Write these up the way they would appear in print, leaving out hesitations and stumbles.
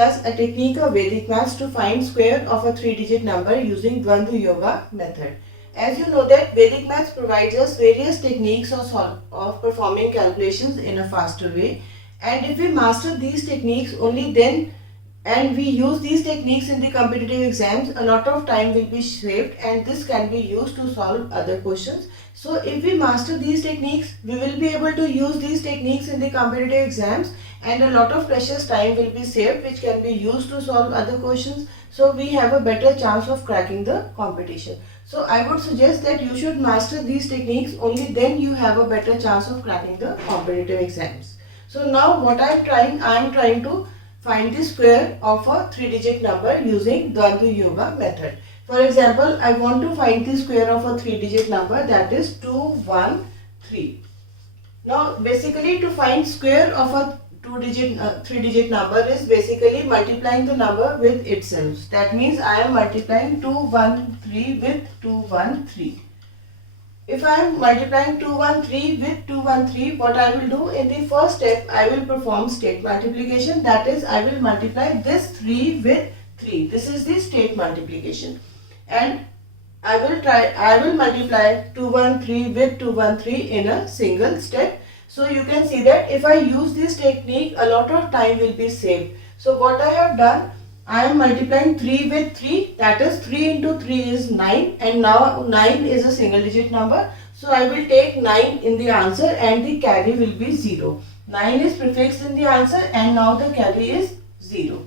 discuss a technique of Vedic maths to find square of a 3-digit number using Dvandva Yoga method. As you know that Vedic maths provides us various techniques of performing calculations in a faster way, and if we master these techniques only then and we use these techniques in the competitive exams, a lot of time will be saved and this can be used to solve other questions. So if we master these techniques, we will be able to use these techniques in the competitive exams and a lot of precious time will be saved which can be used to solve other questions. So we have a better chance of cracking the competition. So I would suggest that you should master these techniques, only then you have a better chance of cracking the competitive exams. So now what I am trying to find the square of a 3-digit number using Dvandva Yoga method. For example, I want to find the square of a 3-digit number, that is 213. Now basically to find square of a 3-digit number is basically multiplying the number with itself. That means I am multiplying 213 with 213. If I am multiplying 213 with 213, what I will do in the first step, I will perform state multiplication. That is, I will multiply this 3 with 3. This is the state multiplication. And I will multiply 213 with 213 in a single step. So you can see that if I use this technique, a lot of time will be saved. So what I have done, I am multiplying 3 with 3, that is 3 into 3 is 9, and now 9 is a single digit number. So I will take 9 in the answer and the carry will be 0. 9 is prefixed in the answer and now the carry is 0.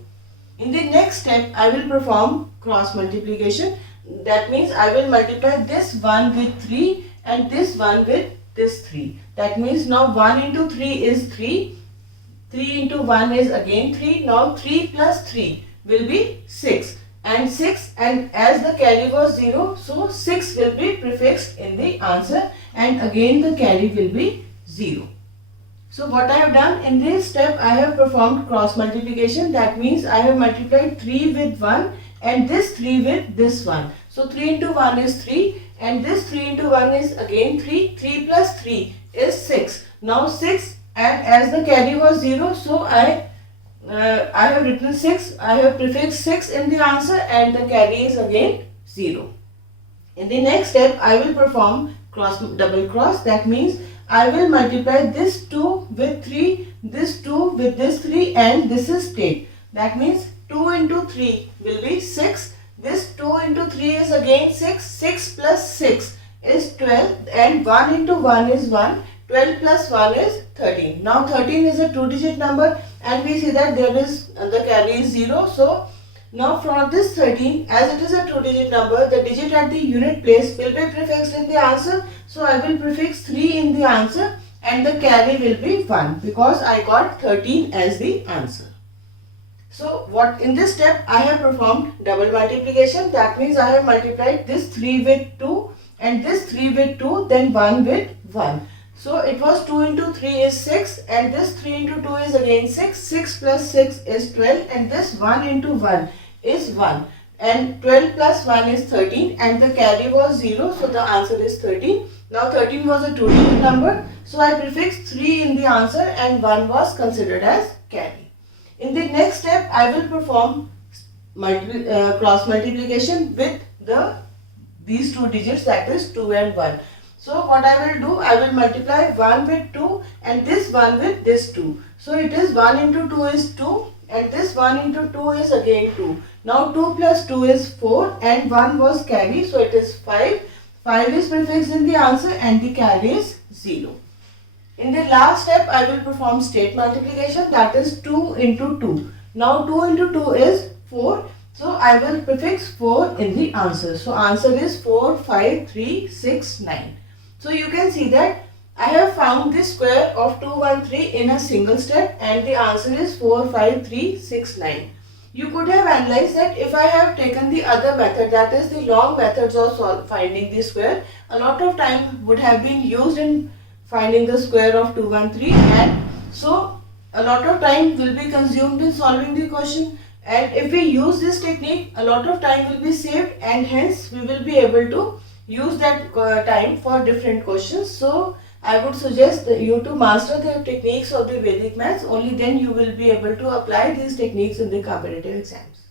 In the next step, I will perform cross multiplication. That means I will multiply this 1 with 3 and this 1 with this 3. That means now 1 into 3 is 3. 3 into 1 is again 3. Now 3 plus 3 will be 6, and 6, and as the carry was 0, so 6 will be prefixed in the answer and again the carry will be 0. So what I have done in this step, I have performed cross multiplication. That means I have multiplied 3 with 1 and this 3 with this 1. So 3 into 1 is 3 and this 3 into 1 is again 3. 3 plus 3 is 6. Now 6, and as the carry was 0, so I have written 6, I have prefixed 6 in the answer and the carry is again 0. In the next step, I will perform double cross. That means I will multiply this 2 with 3, this 2 with this 3, and this is state. That means 2 into 3 will be 6. This 2 into 3 is again 6. 6 plus 6 is 12 and 1 into 1 is 1. 12 plus 1 is 13. Now 13 is a 2-digit number and we see that there is the carry is 0. So now from this 13, as it is a 2-digit number, the digit at the unit place will be prefixed in the answer. So I will prefix 3 in the answer and the carry will be 1 because I got 13 as the answer. So what in this step I have performed double multiplication. That means I have multiplied this 3 with 2 and this 3 with 2, then 1 with 1. So it was 2 into 3 is 6 and this 3 into 2 is again 6. 6 plus 6 is 12 and this 1 into 1 is 1. And 12 plus 1 is 13 and the carry was 0. So the answer is 13. Now 13 was a 2-digit number. So I prefixed 3 in the answer and 1 was considered as carry. In the next step, I will perform cross multiplication with these 2 digits, that is 2 and 1. So what I will do, I will multiply 1 with 2 and this 1 with this 2. So it is 1 into 2 is 2 and this 1 into 2 is again 2. Now 2 plus 2 is 4 and 1 was carry, so it is 5. 5 is prefixed in the answer and the carry is 0. In the last step, I will perform state multiplication, that is 2 into 2. Now 2 into 2 is 4. So I will prefix 4 in the answer. So answer is 4, 5, 3, 6, 9. So you can see that I have found the square of 213 in a single step and the answer is 4, 5, 3, 6, 9. You could have analyzed that if I have taken the other method, that is the long methods of finding the square, a lot of time would have been used in finding the square of 213 and so a lot of time will be consumed in solving the question. And if we use this technique, a lot of time will be saved and hence we will be able to use that time for different questions. So I would suggest you to master the techniques of the Vedic maths. Only then you will be able to apply these techniques in the competitive exams.